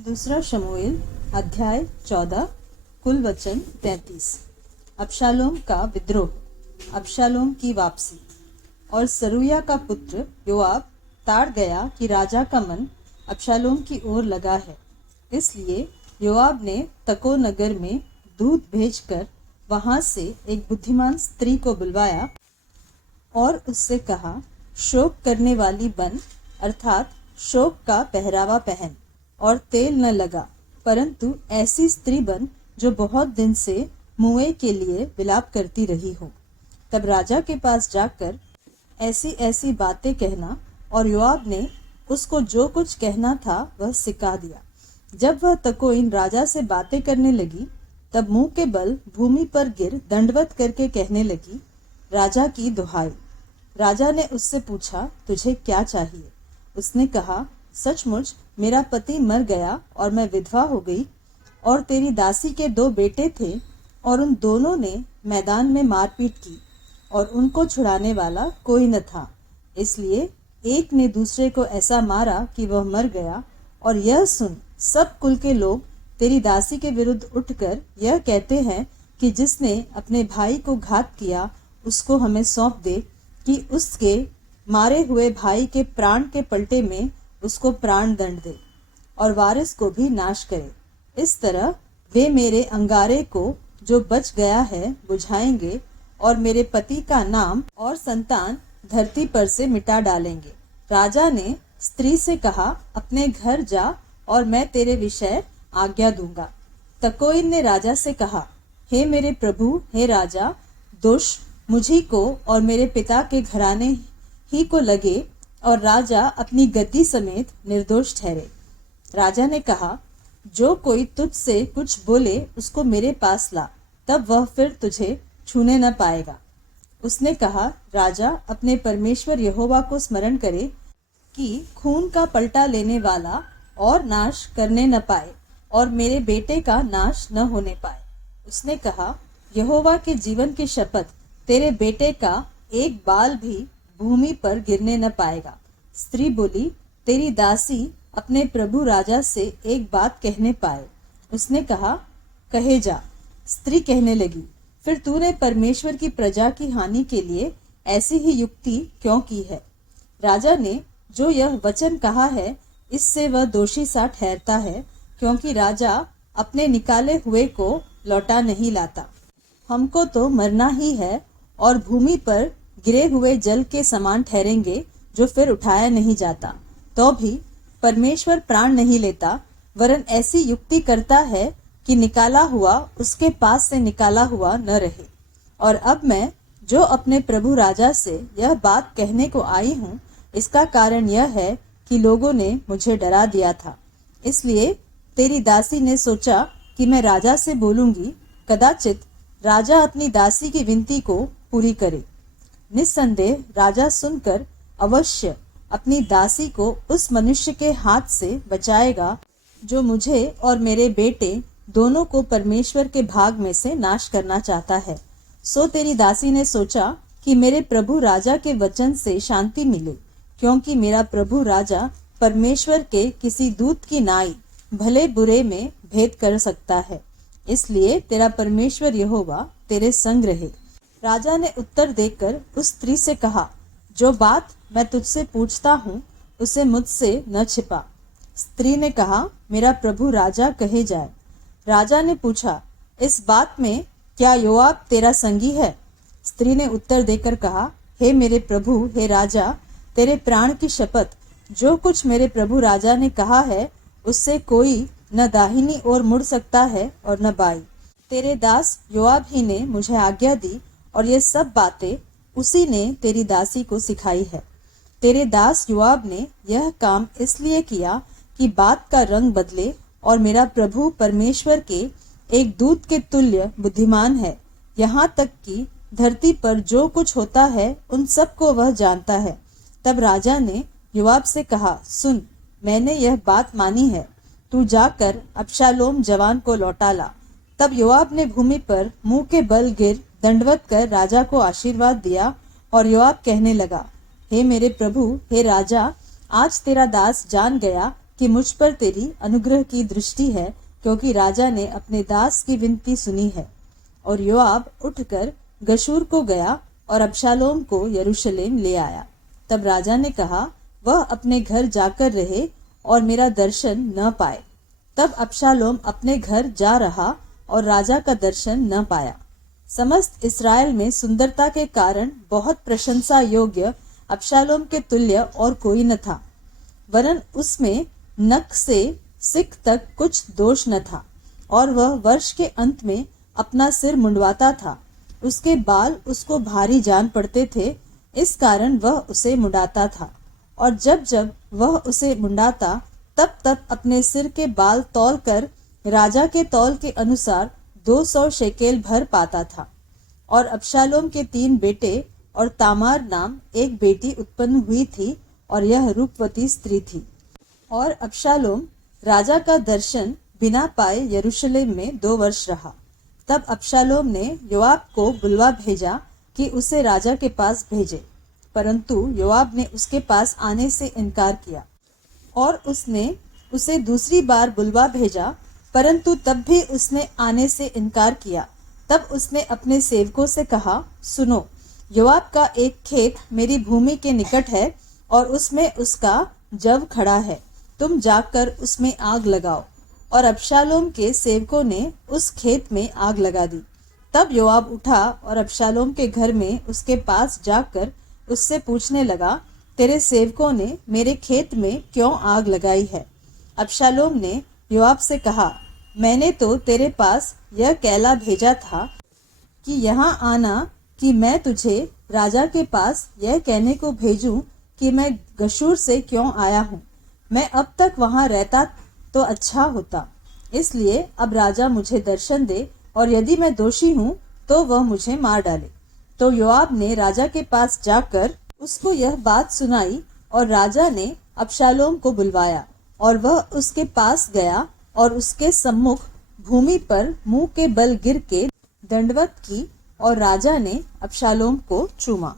दूसरा शमूएल अध्याय 14 कुल वचन 33। अबशालोम का विद्रोह, अबशालोम की वापसी। और सरूया का पुत्र योआब ताड़ गया कि राजा का मन अबशालोम की ओर लगा है, इसलिए योआब ने तको नगर में दूत भेजकर वहां से एक बुद्धिमान स्त्री को बुलवाया और उससे कहा, शोक करने वाली बन, अर्थात शोक का पहरावा पहन और तेल न लगा, परंतु ऐसी स्त्री बन जो बहुत दिन से मुए के लिए विलाप करती रही हो। तब राजा के पास जाकर ऐसी ऐसी बातें कहना, और योआब ने उसको जो कुछ कहना था वह सिखा दिया। जब वह तकोइन राजा से बातें करने लगी, तब मुंह के बल भूमि पर गिर दंडवत करके कहने लगी, राजा की दुहाई। राजा ने उससे पूछा, तुझे क्या चाहिए? उसने कहा, सचमुच मेरा पति मर गया और मैं विधवा हो गई, और तेरी दासी के 2 बेटे थे, और उन दोनों ने मैदान में मारपीट की, और उनको छुड़ाने वाला कोई न था। इसलिए एक ने दूसरे को ऐसा मारा कि वह मर गया। और यह सुन सब कुल के लोग तेरी दासी के विरुद्ध उठकर यह कहते हैं कि जिसने अपने भाई को घात किया उसको हमें सौंप दे, कि उसके मारे हुए भाई के प्राण के पलटे में उसको प्राण दंड दे और वारिस को भी नाश करे। इस तरह वे मेरे अंगारे को जो बच गया है बुझाएंगे, और मेरे पति का नाम और संतान धरती पर से मिटा डालेंगे। राजा ने स्त्री से कहा, अपने घर जा और मैं तेरे विषय आज्ञा दूंगा। तकोइन ने राजा से कहा, हे मेरे प्रभु, हे राजा, दोष मुझी को और मेरे पिता के घराने ही को लगे, और राजा अपनी गद्दी समेत निर्दोष ठहरे। राजा ने कहा, जो कोई तुझसे कुछ बोले उसको मेरे पास ला, तब वह फिर तुझे छूने न पाएगा। उसने कहा, राजा अपने परमेश्वर यहोवा को स्मरण करे कि खून का पलटा लेने वाला और नाश करने न पाए, और मेरे बेटे का नाश न होने पाए। उसने कहा, यहोवा के जीवन की शपथ, तेरे बेटे का एक बाल भी भूमि पर गिरने न पाएगा। स्त्री बोली, तेरी दासी अपने प्रभु राजा से एक बात कहने पाए। उसने कहा, कहे जा। स्त्री कहने लगी, फिर तूने परमेश्वर की प्रजा की हानि के लिए ऐसी ही युक्ति क्यों की है? राजा ने जो यह वचन कहा है, इससे वह दोषी सा ठहरता है, क्योंकि राजा अपने निकाले हुए को लौटा नहीं लाता। हमको तो मरना ही है, और भूमि पर गिरे हुए जल के समान ठहरेंगे, जो फिर उठाया नहीं जाता। तो भी परमेश्वर प्राण नहीं लेता, वरन ऐसी युक्ति करता है कि निकाला हुआ उसके पास से निकाला हुआ न रहे। और अब मैं जो अपने प्रभु राजा से यह बात कहने को आई हूँ, इसका कारण यह है कि लोगों ने मुझे डरा दिया था। इसलिए तेरी दासी ने सोचा कि मैं राजा से बोलूंगी, कदाचित राजा अपनी दासी की विनती को पूरी करे। निस्संदेह राजा सुनकर अवश्य अपनी दासी को उस मनुष्य के हाथ से बचाएगा, जो मुझे और मेरे बेटे दोनों को परमेश्वर के भाग में से नाश करना चाहता है। सो तेरी दासी ने सोचा कि मेरे प्रभु राजा के वचन से शांति मिले, क्योंकि मेरा प्रभु राजा परमेश्वर के किसी दूत की नाई भले बुरे में भेद कर सकता है। इसलिए तेरा परमेश्वर यहोवा तेरे संग रहे। राजा ने उत्तर देकर उस स्त्री से कहा, जो बात मैं तुझसे पूछता हूँ उसे मुझसे न छिपा। स्त्री ने कहा, मेरा प्रभु राजा कहे जाए। राजा ने पूछा, इस बात में क्या योआब तेरा संगी है? स्त्री ने उत्तर देकर कहा, हे मेरे प्रभु, हे राजा, तेरे प्राण की शपथ, जो कुछ मेरे प्रभु राजा ने कहा है उससे कोई न दाहिनी ओर मुड़ सकता है और न बाई। तेरे दास योआब ही ने मुझे आज्ञा दी, और ये सब बातें उसी ने तेरी दासी को सिखाई है। तेरे दास योआब ने यह काम इसलिए किया कि बात का रंग बदले, और मेरा प्रभु परमेश्वर के एक दूत के तुल्य बुद्धिमान है, यहाँ तक कि धरती पर जो कुछ होता है उन सब को वह जानता है। तब राजा ने योआब से कहा, सुन, मैंने यह बात मानी है, तू जाकर अबशालोम जवान को लौटा ला। तब योआब ने भूमि पर मुंह के बल गिर दंडवत कर राजा को आशीर्वाद दिया, और योआब कहने लगा, हे मेरे प्रभु, हे राजा, आज तेरा दास जान गया कि मुझ पर तेरी अनुग्रह की दृष्टि है, क्योंकि राजा ने अपने दास की विनती सुनी है। और योआब उठकर गशूर को गया और अबशालोम को यरूशलेम ले आया। तब राजा ने कहा, वह अपने घर जाकर रहे और मेरा दर्शन न पाए। तब अबशालोम अपने घर जा रहा और राजा का दर्शन न पाया। समस्त इस्राएल में सुंदरता के कारण बहुत प्रशंसा योग्य अबशालोम के तुल्य और कोई न था, वरन उसमें नख से सिक तक कुछ दोष न था। और वह वर्ष के अंत में अपना सिर मुंडवाता था। उसके बाल उसको भारी जान पड़ते थे, इस कारण वह उसे मुंडाता था। और जब जब वह उसे मुंडाता, तब तब अपने सिर के बाल तौल कर राजा के तौल के अनुसार 200 शेकेल भर पाता था। और अबशालोम के 3 बेटे और तामार नाम एक बेटी उत्पन्न हुई थी, और यह रूपवती स्त्री थी। और अबशालोम राजा का दर्शन बिना पाए यरूशलेम में 2 वर्ष रहा। तब अबशालोम ने योआब को बुलवा भेजा कि उसे राजा के पास भेजे, परंतु योआब ने उसके पास आने से इनकार किया। और उसने उसे दूसरी बार बुलवा भेजा, परंतु तब भी उसने आने से इनकार किया। तब उसने अपने सेवकों से कहा, सुनो, योआब का एक खेत मेरी भूमि के निकट है और उसमें उसका जव खड़ा है, तुम जाकर उसमें आग लगाओ। और अबशालोम के सेवकों ने उस खेत में आग लगा दी। तब योआब उठा और अबशालोम के घर में उसके पास जाकर उससे पूछने लगा, तेरे सेवकों ने मेरे खेत में क्यों आग लगाई है? अबशालोम ने योआब से कहा, मैंने तो तेरे पास यह कहला भेजा था कि यहाँ आना, कि मैं तुझे राजा के पास यह कहने को भेजूं कि मैं गशूर से क्यों आया हूँ। मैं अब तक वहाँ रहता तो अच्छा होता। इसलिए अब राजा मुझे दर्शन दे, और यदि मैं दोषी हूँ तो वह मुझे मार डाले। तो योआब ने राजा के पास जाकर उसको यह बात सुनाई, और राजा ने अबशालोम को बुलवाया, और वह उसके पास गया और उसके सम्मुख भूमि पर मुंह के बल गिर के दंडवत की, और राजा ने अबशालोम को चूमा।